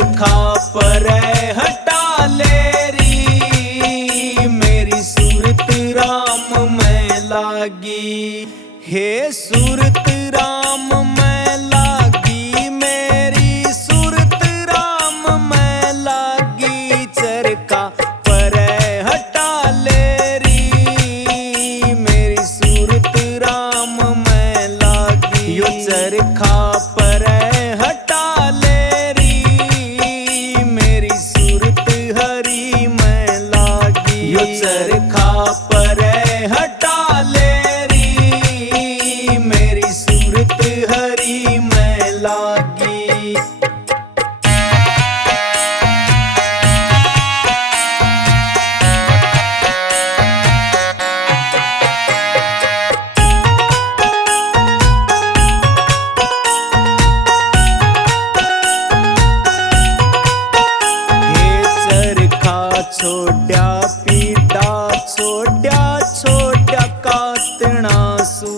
चरखा पर हटा लेरी, मेरी सूरत राम में लागी। हे सूरत राम में लागी, मेरी सूरत राम में लागी। चरखा पर हटा लेरी, मेरी सूरत राम में लागी। यो चरखा पर हटा लेरी, मेरी सूरत हरी में लागी। यो चरखा पर हटा लेरी, मेरी सूरत हरी में लागी। छोड्या पीडा छोड्या छोड्या कातणासू।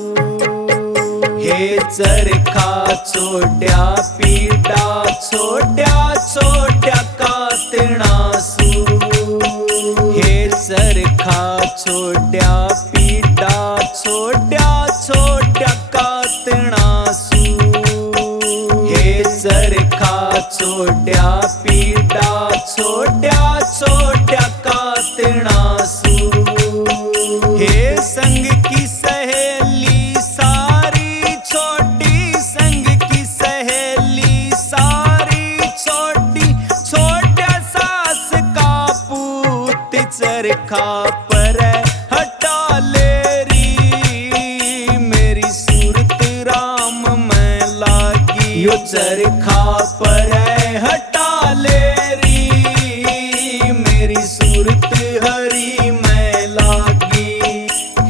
हे चरखा छोड्या पीडा छोड्या छोड्या कातणासू। हे चरखा छोड्या पीडा छोड्या छोड्या कातणासू। हे चरखा छोड्या पीडा छोड्या छोड्या कातणासू। हे संग की सहेली सारी छोटी, संग की सहेली सारी छोटी, छोट्या सास का पूत। चरखा पर हटा लेरी, मेरी सूरत राम में लागी। यो चरखा पर हटा लेरी, मेरी सूरत हरी में लागी।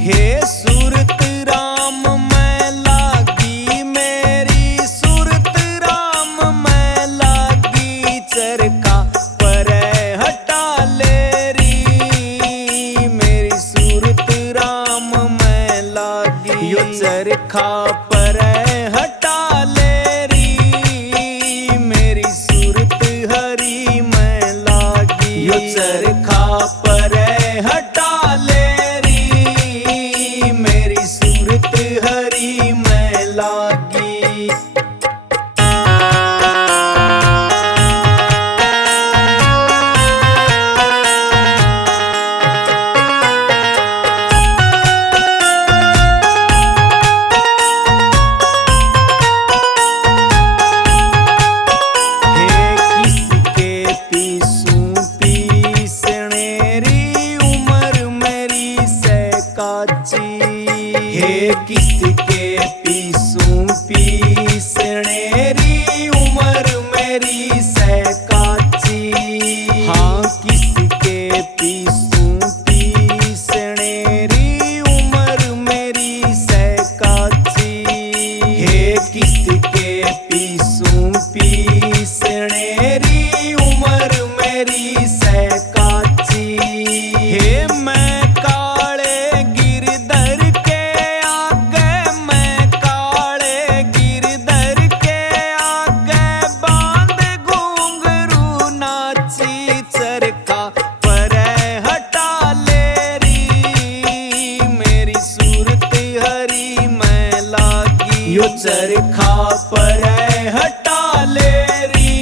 हे सूरत राम में लागी, मेरी सूरत राम में लागी। चरखा पर हटा लेरी, मेरी सूरत राम में लागी। यो चरखा पर हटा लेरी, मेरी सूरत हरी में लागी। यो चरखा पर हटा लेरी, मेरी सूरत हरी में लागी। हे किसके पीसूं पीसनेरी उम्र मेरी सहकाची। हाँ किसके पीसूं पीसनेरी उम्र मेरी सहकाची। हे किसके पीसूं पीसनेरी उम्र मेरी सहकाची। हे मैं चरखा पर हटा लेरी, मेरी सूरत हरी में लागी। यो चरखा पर हटा लेरी,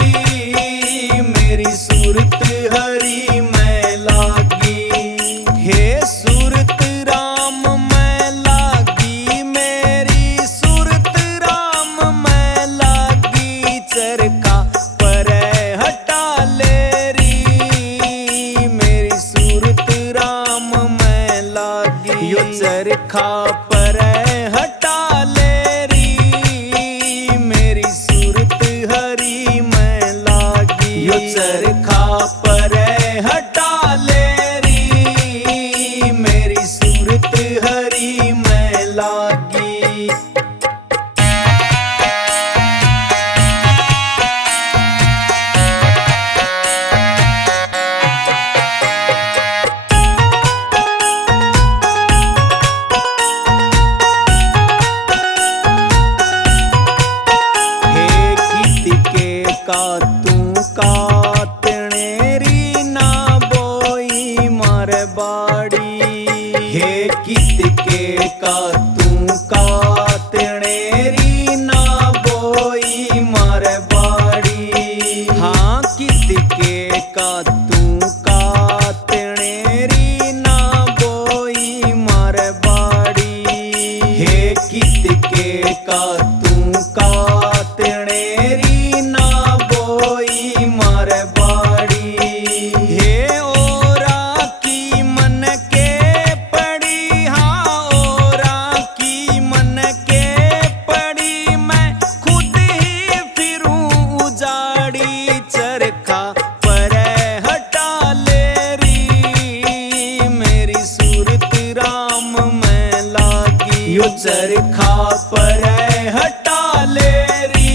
मेरी सूरत हरी में लागी। हे सूरत राम में लागी, मेरी सूरत राम में लागी। चरखा पर हटा लेरी, मेरी सूरत राम में लागी। यो चरखा पर हटा लेरी, मेरी सूरत हरी में लागी। यो चरखा पर हटा लेरी, मेरी सूरत हरी में लागी। का तू का कित के का तू का तेणेरी ना बोई मार बाड़ी। हे कित के का तू का तेणेरी ना बोई मार बाड़ी। हे ओरा की मन के पड़ी, हाँ ओरा की मन के पड़ी, मैं खुद ही फिरूं उजाड़ी। चरखा पर हटा ले री मेरी सूरत राम में लागी। यो चरखा पर हटा ले री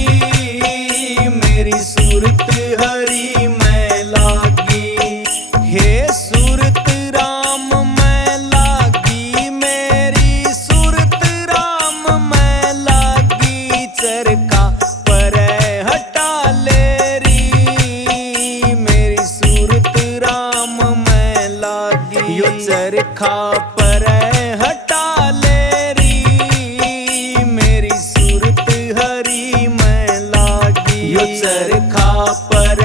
मेरी सूरत हरी में लागी। हे सूरत राम में लागी मेरी सूरत राम में लागी। चरखा पर हटा ले री मेरी सूरत राम में लागी। यो चरखा पर हटा ले री मेरी सूरत हरी में लागी। यो चरखा पर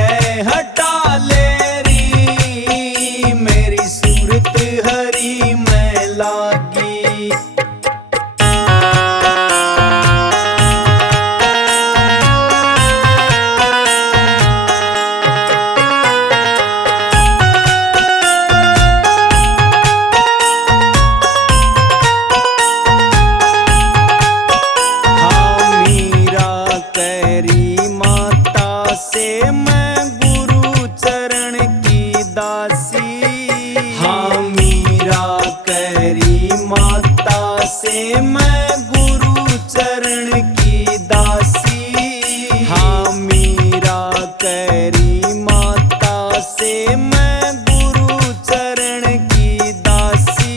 हटा ले री मेरी सूरत हरी में लागी। हाँ मीरा करी माता से मैं गुरु चरण की दासी। हाँ मीरा करी माता से मैं गुरु चरण की दासी। हाँ मीरा करी माता से मैं गुरु चरण की दासी।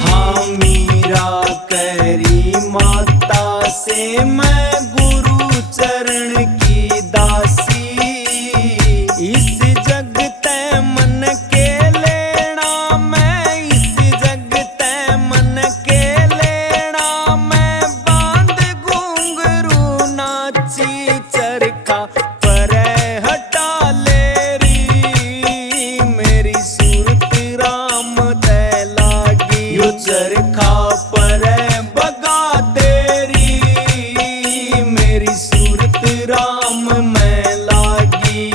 हाँ मीरा करी माता से मैं गुरु चरण की दासी। इस जग तै मन के लेना मैं, इस जग तै मन के लेना मैं, बांध घुंघरू नाची। चरखा पर हटा ले री मेरी सूरत राम तै लागी। यो चरखा पर बगा तेरी मेरी सूरत राम में लागी।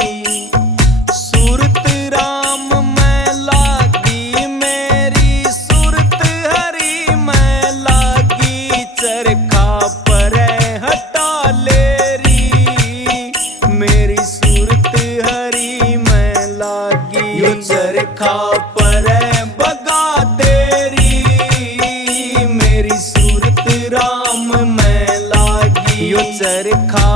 सूरत राम में लागी मेरी सूरत हरी में लागी। चरखा पर हटा ले री मेरी सूरत हरी में लागी। यो चरखा पर बगा तेरी मेरी सूरत राम में लागी। यो चरखा